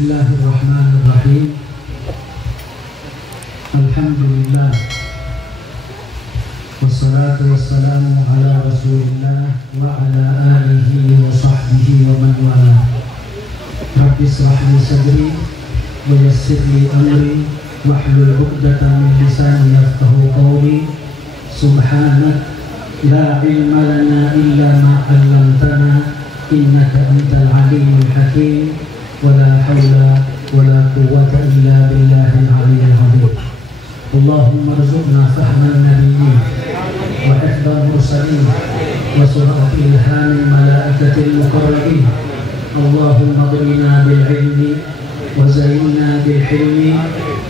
Bismillahirrahmanirrahim. Alhamdulillah. Wassalatu wassalamu ala Rasulillah wa ala alihi wa sahbihi wa man wala. Rabbi israh li sadri wa yassir li amri wahlul 'uqdatam min lisani yafqahu qawli. Subhanak la ilma lana illa ma 'allamtana innaka antal alimul hakim. Wala haula wala quwwata illa billahil aliyyil azim. Allahumma rzuqna fahman nabiyyin wa hifdzal mursalin wa sur'at ilhamil malaikatil muqarrabin. Allahumma aghnina bil ilmi wa zayyinna bil hilmi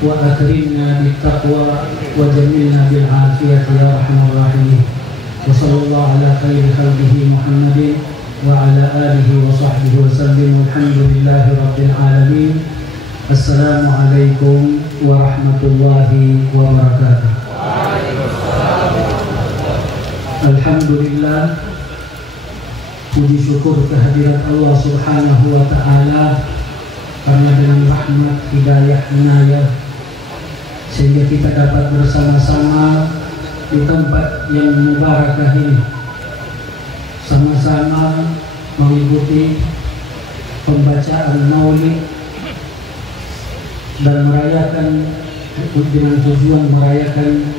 wa akrimna bit taqwa wa jamilna bil afiyati ya arhamar rahimin. Wa sallallahu ala khairi khalqihi Muhammadin wa ala alihi wa sahbihi wa sallim. Alhamdulillahi rabbil alamin. Assalamualaikum warahmatullahi wabarakatuh. Alhamdulillah, puji syukur kehadirat Allah subhanahu wa ta'ala, karena dengan rahmat, hidayah, inayah, sehingga kita dapat bersama-sama di tempat yang mubarakah ini, sama-sama mengikuti pembacaan maulid dan merayakan dengan tujuan merayakan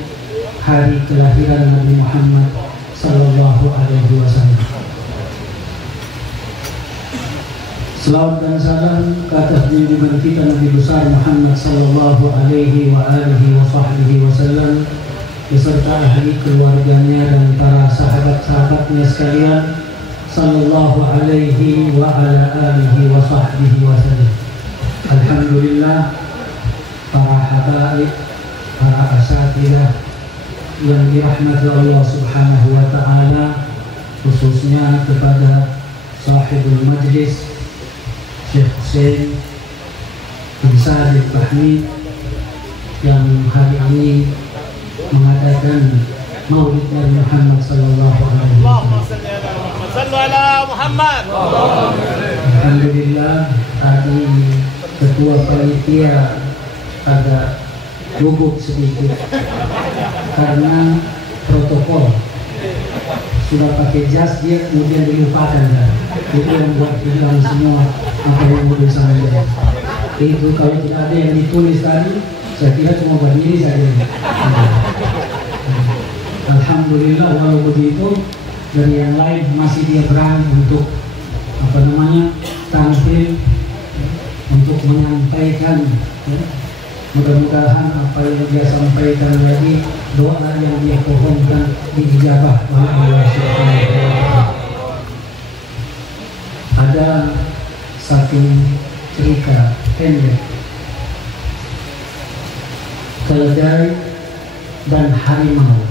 hari kelahiran Nabi Muhammad sallallahu alaihi wasallam. Selawat dan salam ke atas junjungan kita Nabi besar Muhammad sallallahu alaihi wa alihi wa sahbihi wasallam beserta ahli keluarganya dan para sahabat-sahabatnya sekalian sallallahu alaihi wa ala alihi wa sahbihi wasallam. Alhamdulillah, para habaib, para asatidah yang dirahmati Allah subhanahu wa ta'ala, khususnya kepada sahibul majlis Syekh Hussein bin Said Fahmi yang hari ini mengadakan maulid Nabi Muhammad sallallahu alaihi wasallam. Sallu ala Muhammad. Alhamdulillah, tadi ketua panitia agak gugup sedikit karena protokol. Sudah pakai jas, dia kemudian dilupakan kan? Itu yang buat hilang semua apa yang mau disampaikan. Itu kalau tidak ada yang ditulis tadi, saya kira cuma berdiri saja. Alhamdulillah, walau begitu dari yang lain masih dia berani untuk tampil untuk menyampaikan. Mudah-mudahan apa yang dia sampaikan lagi, doa yang dia pohonkan diijabah oleh Allah Subhanahu wa ta'ala. Ada satu cerita pendek, keledai dan harimau.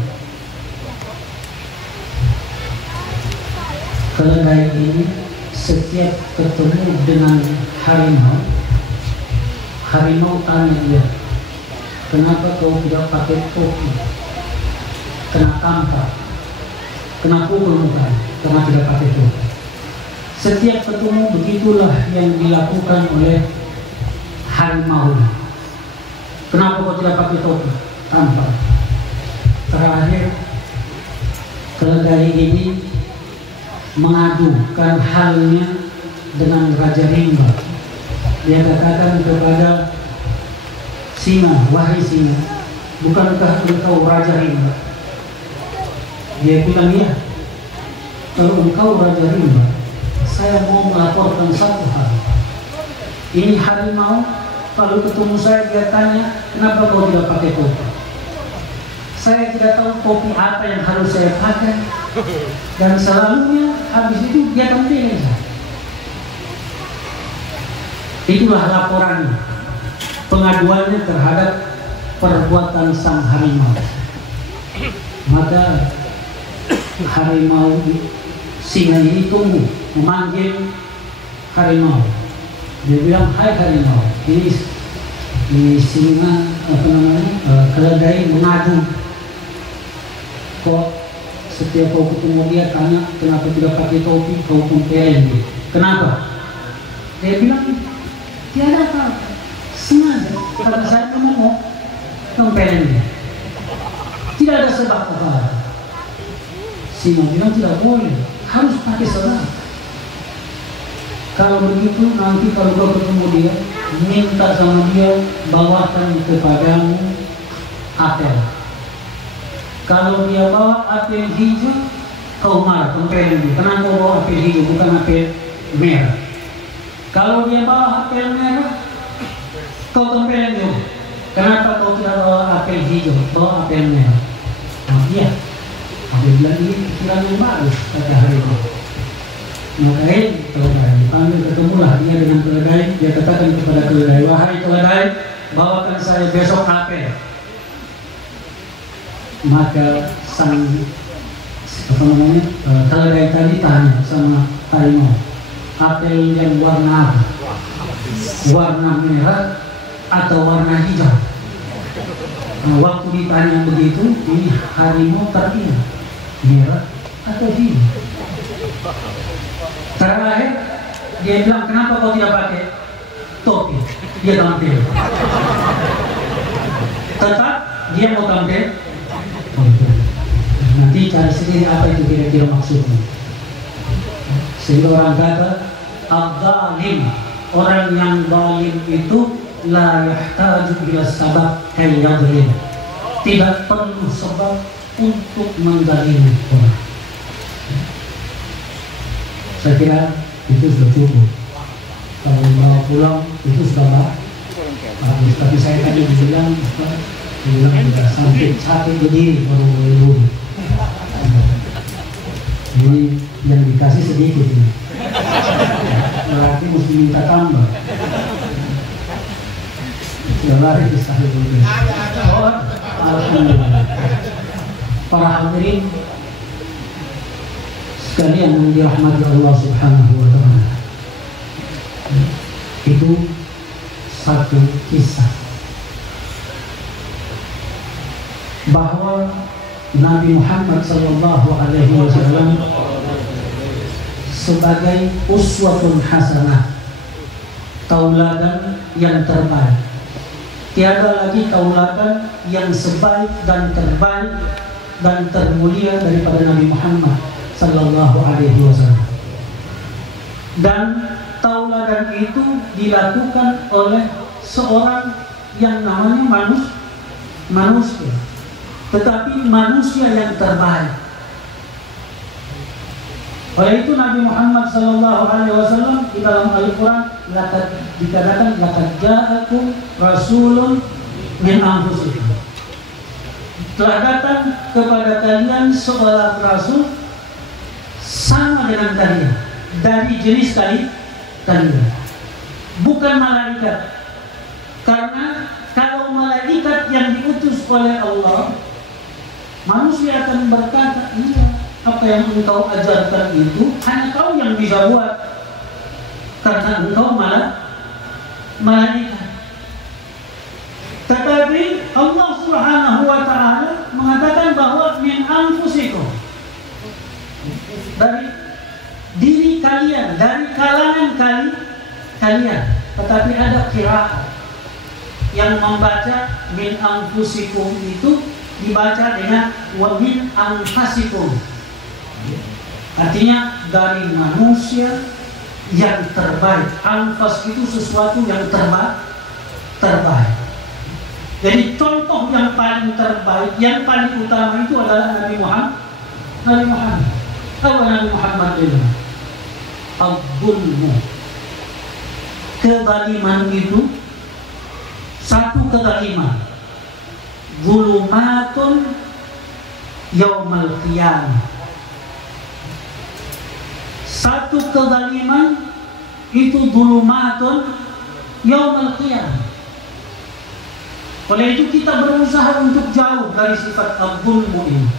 Keledai ini setiap ketemu dengan harimau, harimau tanya dia, kenapa kau tidak pakai topi? Kena tampar, kena pukul muka karena tidak pakai topi. Setiap ketemu begitulah yang dilakukan oleh harimau. Kenapa kau tidak pakai topi? Tampar. Terakhir keledai ini mengadukan halnya dengan Raja Rimba. Dia katakan kepada singa, wahai singa, bukankah engkau Raja Rimba? Dia bilang, ya, kalau engkau Raja Rimba, saya mau melaporkan satu hal. Ini harimau, kalau ketemu saya dia tanya, kenapa kau tidak pakai topi? Saya tidak tahu topi apa yang harus saya pakai, dan selalunya habis itu dia tampilin saya. Itulah laporan pengaduannya terhadap perbuatan sang harimau. Maka harimau, singa ini tunggu memanggil harimau. Dia bilang, hai harimau, ini singa keledai mengadu. Kok setiap kau ketemu dia tanya kenapa tidak pakai topi, kau kompelin dia. Kenapa? Dia bilang, Tiada apa-apa. Sengaja karena saya mau tempelin. Tidak ada sebab apa. Si bilang tidak boleh, harus pakai sebab. Kalau begitu nanti kalau kau ketemu dia, minta sama dia bawakan kepadamu apel. Kalau dia bawa apel hijau, kau marah, tempelin dia. Kenapa kau bawa apel hijau bukan apel merah? Kalau dia bawa apel merah, kau tempelin dia. Kenapa kau tidak bawa apel hijau, bawa apel merah? Nah, iya. Dia bilang ini pikiran yang bagus pada hari itu. Maka keledai dipanggil, ketemulah dia dengan keledai. Dia katakan kepada keledai, wahai keledai, bawakan saya besok apel. Maka sang keledai tadi tanya sama harimau, apel yang warna apa? Warna merah atau warna hijau? Nah, waktu ditanya begitu, ini harimau terdiam, merah atau hijau? Terakhir dia bilang, kenapa kau tidak pakai topi? Dia tampil. Tetap dia mau tampil. Nanti cari sendiri apa itu kira-kira maksudnya. Sehingga orang kata al-zalim, orang yang zalim itu la yahtaju ila sabab kay yadlim, tidak perlu sebab untuk menzalimi orang. Saya kira itu sudah cukup. Kalau bawa pulang itu sudah bagus. Tapi saya tadi bilang sudah sampai capek berdiri baru boleh. Jadi yang dikasih sedikit ini. Berarti mesti minta tambah. Sudah lari ke sahih dulu. Alhamdulillah. Para hadirin sekalian yang dirahmati Allah Subhanahu wa Ta'ala, itu satu kisah bahwa Nabi Muhammad sallallahu alaihi wasallam sebagai uswatun hasanah, tauladan yang terbaik. Tiada lagi tauladan yang sebaik dan terbaik dan termulia daripada Nabi Muhammad sallallahu alaihi wasallam. Dan tauladan itu dilakukan oleh seorang yang namanya manusia, tetapi manusia yang terbaik. Oleh itu Nabi Muhammad sallallahu alaihi wasallam di dalam Al-Qur'an dikatakan laqad ja'akum rasulun min anfusikum. Telah datang kepada kalian seorang rasul sama dengan kalian, dari jenis kalian, bukan malaikat. Karena kalau malaikat yang diutus oleh Allah, manusia akan berkata, iya, apa yang engkau ajarkan itu hanya kau yang bisa buat, karena engkau malaikat. Tetapi Allah Subhanahu wa Ta'ala mengatakan bahwa min anfusikum, dari diri kalian, dari kalangan kalian. Tetapi ada qiraat yang membaca min anfusikum itu dibaca dengan wa min anfasikum. Artinya dari manusia yang terbaik. Anfas itu sesuatu yang terbaik. Jadi contoh yang paling terbaik, yang paling utama itu adalah Nabi Muhammad. Apa Nabi Muhammad bilang? Al-zulmu, kezaliman itu satu kezaliman, zulumatun yaumal qiyamah. Satu kezaliman itu zulumatun yaumal qiyamah. Oleh itu kita berusaha untuk jauh dari sifat al-zulmu ini.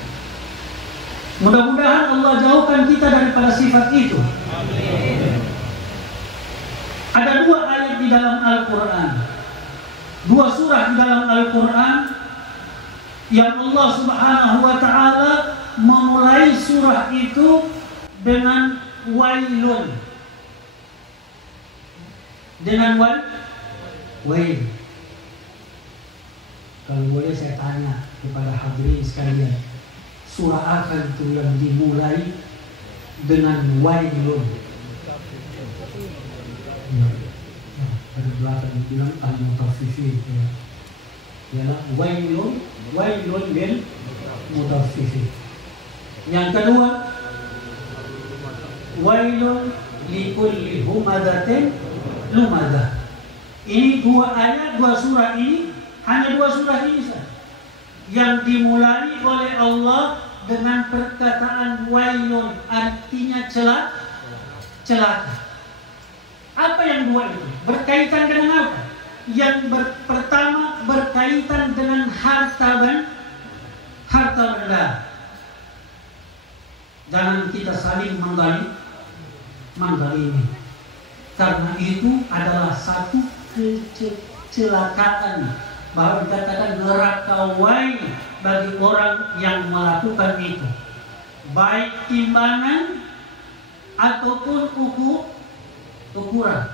Mudah-mudahan Allah jauhkan kita daripada sifat itu. Amin. Ada dua ayat di dalam Al-Quran, dua surah di dalam Al-Quran yang Allah Subhanahu wa Ta'ala memulai surah itu dengan wailun. Dengan Wail. Kalau boleh saya tanya kepada hadirin sekalian, surah apa itu yang dimulai dengan wailun? Ya, pada belakang dibilang al-mutaffifin, ya. Ialah wailun lil mutaffifin. Yang kedua, wailun likulli humazatin lumazah. Ini dua ayat, dua surah ini, hanya dua surah ini saja yang dimulai oleh Allah dengan perkataan wailun, artinya celaka. Apa yang dua itu? Berkaitan dengan apa? Yang pertama berkaitan dengan harta benda. Jangan kita saling menggali ini, karena itu adalah satu kecelakaan, bahwa dikatakan neraka wail bagi orang yang melakukan itu, baik timbangan ataupun ukuran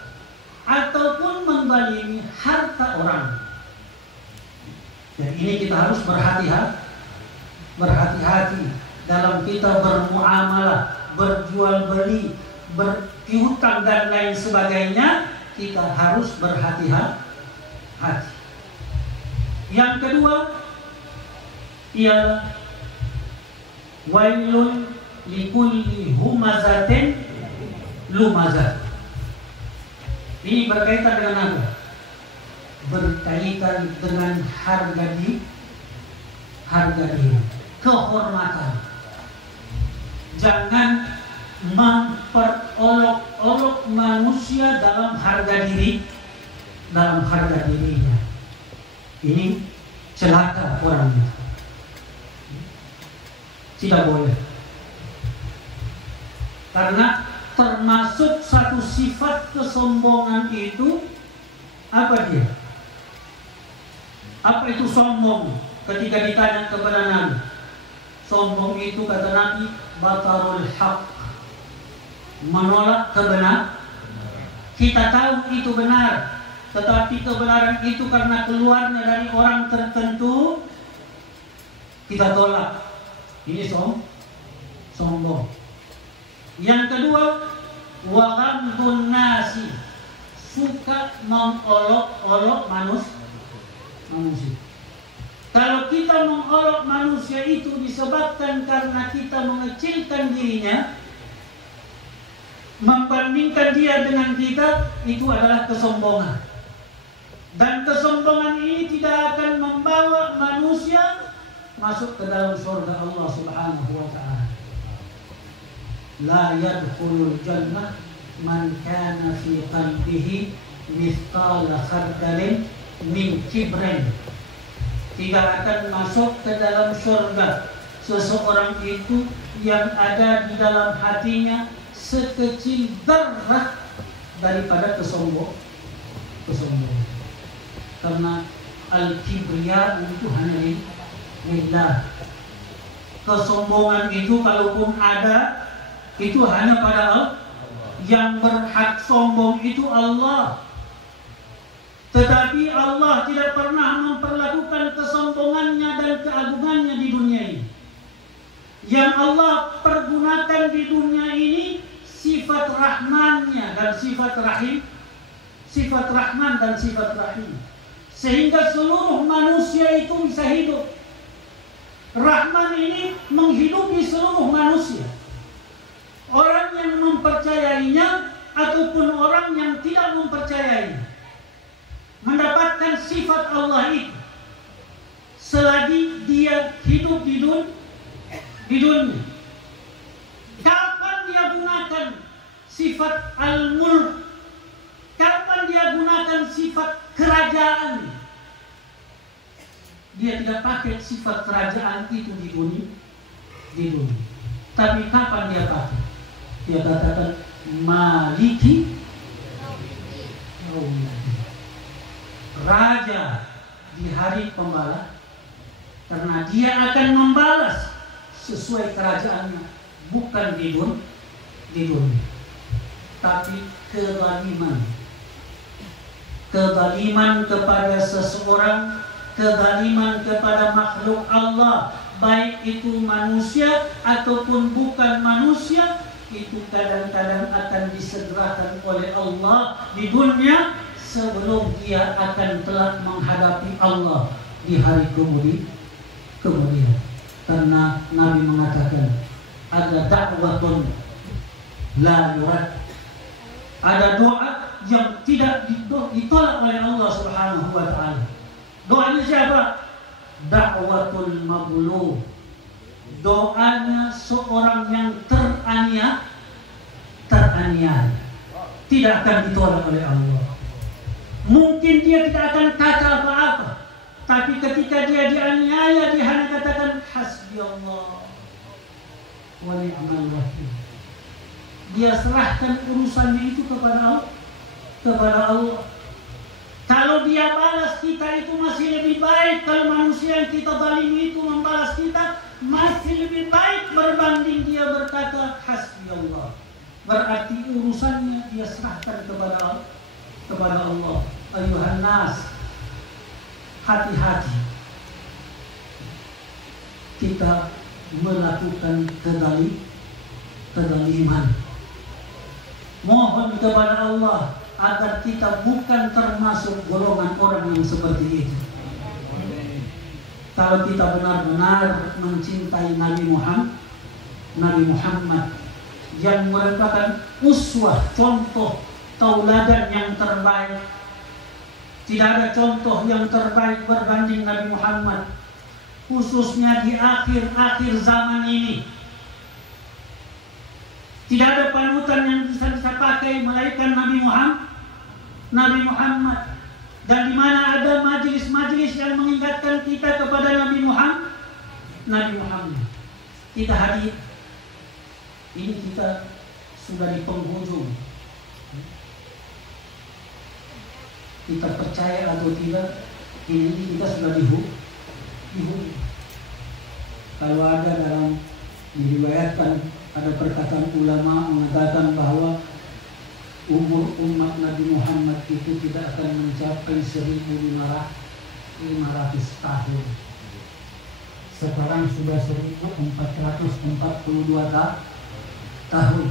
ataupun menzalimi harta orang. Dan ini kita harus berhati-hati dalam kita bermuamalah, berjual beli, berpiutang dan lain sebagainya. Kita harus berhati-hati. Yang kedua ialah wailun likulli humazatin lumazah. Ini berkaitan dengan apa? Berkaitan dengan harga diri, kehormatan. Jangan memperolok-olok manusia dalam harga dirinya. Ini celaka orang itu. Tidak boleh. Karena termasuk satu sifat kesombongan itu apa dia? Apa itu sombong? Ketika ditanya kepada Nabi, sombong itu kata Nabi batarul haq, menolak kebenaran. Kita tahu itu benar, tetapi kebenaran itu karena keluarnya dari orang tertentu kita tolak. Ini sombong. Yang kedua, wa ghamdun nasi, suka mengolok-olok manusia. Kalau kita mengolok manusia itu disebabkan karena kita mengecilkan dirinya, membandingkan dia dengan kita, itu adalah kesombongan. Dan kesombongan ini tidak akan membawa manusia masuk ke dalam surga Allah Subhanahu wa ta'ala. La yadkhulul jannah man kana fi qalbihi mithqala khardalin min kibrin. Tidak akan masuk ke dalam surga seseorang itu yang ada di dalam hatinya sekecil darah daripada kesombongan. Karena al-kibriya itu hanya lillah. Kesombongan itu kalaupun ada, itu hanya pada Allah. Yang berhak sombong itu Allah. Tetapi Allah tidak pernah memperlakukan kesombongannya dan keagungannya di dunia ini. Yang Allah pergunakan di dunia ini sifat rahmannya dan sifat rahim, sifat rahman dan sifat rahim, sehingga seluruh manusia itu bisa hidup. Rahman ini menghidupi seluruh manusia, orang yang mempercayainya ataupun orang yang tidak mempercayainya, mendapatkan sifat Allah itu selagi dia hidup di dunia. Kapan dia gunakan sifat al-mulk? Kapan dia gunakan sifat kerajaan? Dia tidak pakai sifat kerajaan itu di dunia. Tapi kapan dia pakai? Dia katakan maliki, raja di hari pembalas, karena dia akan membalas sesuai kerajaannya, bukan di dunia, tapi kezaliman. kezaliman kepada seseorang, kezaliman kepada makhluk Allah, baik itu manusia ataupun bukan manusia, itu kadang-kadang akan disegerakan oleh Allah di dunia sebelum dia akan telah menghadapi Allah di hari kemudian. Karena Nabi mengatakan ada da'watun la yurad, ada doa yang tidak ditolak oleh Allah Subhanahu wa taala. Doanya siapa? Da'watul maglub. Doanya seorang yang teraniaya tidak akan ditolak oleh Allah. Mungkin dia tidak akan kata apa-apa, tapi ketika dia dianiaya, dia hanya katakan hasbi Allah wa ni'mal wakil. Dia serahkan urusannya itu kepada Allah. Kalau dia balas kita itu masih lebih baik. Kalau manusia yang kita zalimi itu membalas kita, masih lebih baik berbanding dia berkata hasbi Allah. Berarti urusannya dia serahkan kepada Allah. Ayuhan nas, hati-hati kita melakukan kezaliman. Mohon kepada Allah agar kita bukan termasuk golongan orang yang seperti itu. Kalau kita benar-benar mencintai Nabi Muhammad yang merupakan uswah, contoh tauladan yang terbaik. Tidak ada contoh yang terbaik berbanding Nabi Muhammad, khususnya di akhir-akhir zaman ini. Tidak ada panutan yang bisa pakai melainkan Nabi Muhammad. Dan di mana ada majelis-majelis yang mengingatkan kita kepada Nabi Muhammad, kita hadir. Ini kita sudah di penghujung. Kita percaya atau tidak, ini kita sudah di hujung. Kalau ada dalam diriwayatkan, ada perkataan ulama mengatakan bahwa umur umat Nabi Muhammad itu tidak akan mencapai 1.500 tahun. Sekarang sudah 1.442 tahun.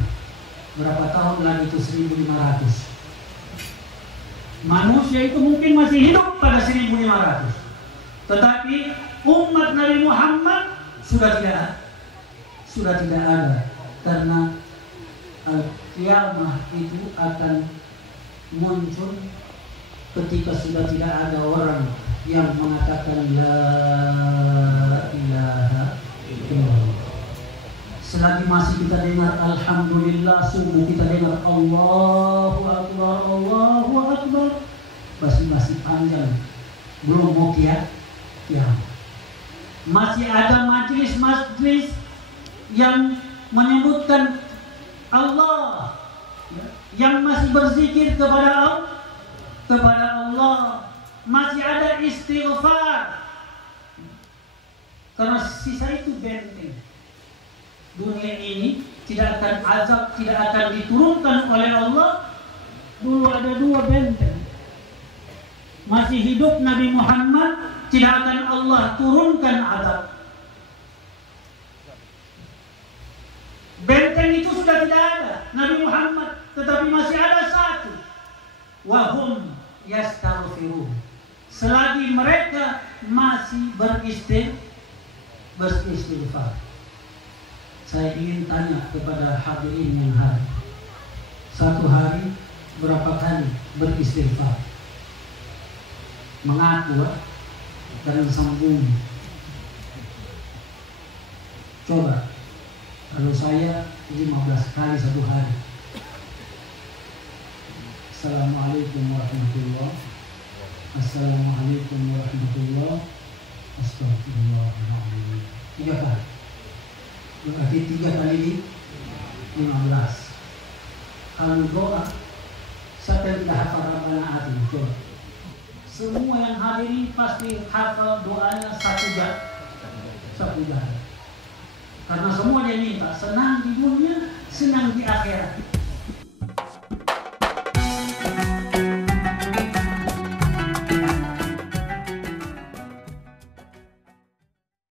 Berapa tahun lagi itu 1.500? Manusia itu mungkin masih hidup pada 1.500. Tetapi umat Nabi Muhammad sudah tidak ada. Karena kiamah itu akan muncul ketika sudah tidak ada orang yang mengatakan la ilaha illallah. Selagi masih kita dengar alhamdulillah, sungguh kita dengar Allahu Akbar, masih panjang, belum mau kiamat. Masih ada majlis-majlis yang menyebutkan Allah, yang masih berzikir kepada Allah, masih ada istighfar. Karena sisa itu benteng. Dunia ini tidak akan azab, tidak akan diturunkan oleh Allah. Dulu ada 2 benteng. Masih hidup Nabi Muhammad, tidak akan Allah turunkan azab. Benteng itu sudah tidak ada, Nabi Muhammad, tetapi masih ada satu. Wahum yastaghfirun. Selagi mereka masih beristighfar. Saya ingin tanya kepada hadirin yang hadir, satu hari berapa kali beristighfar? Mengaku dan sambung. Coba, kalau saya 15 kali satu hari. Assalamualaikum warahmatullahi wabarakatuh. Assalamualaikum warahmatullahi wabarakatuh. Astagfirullahaladzim. 3 kali. Berarti 3 kali 15. Kalau doa, siapa yang tidak hafal Rabbana Atina? Coba. Semua yang hadir ini pasti hafal doanya 1 jam. Karena semua dia minta senang di dunia, senang di akhirat.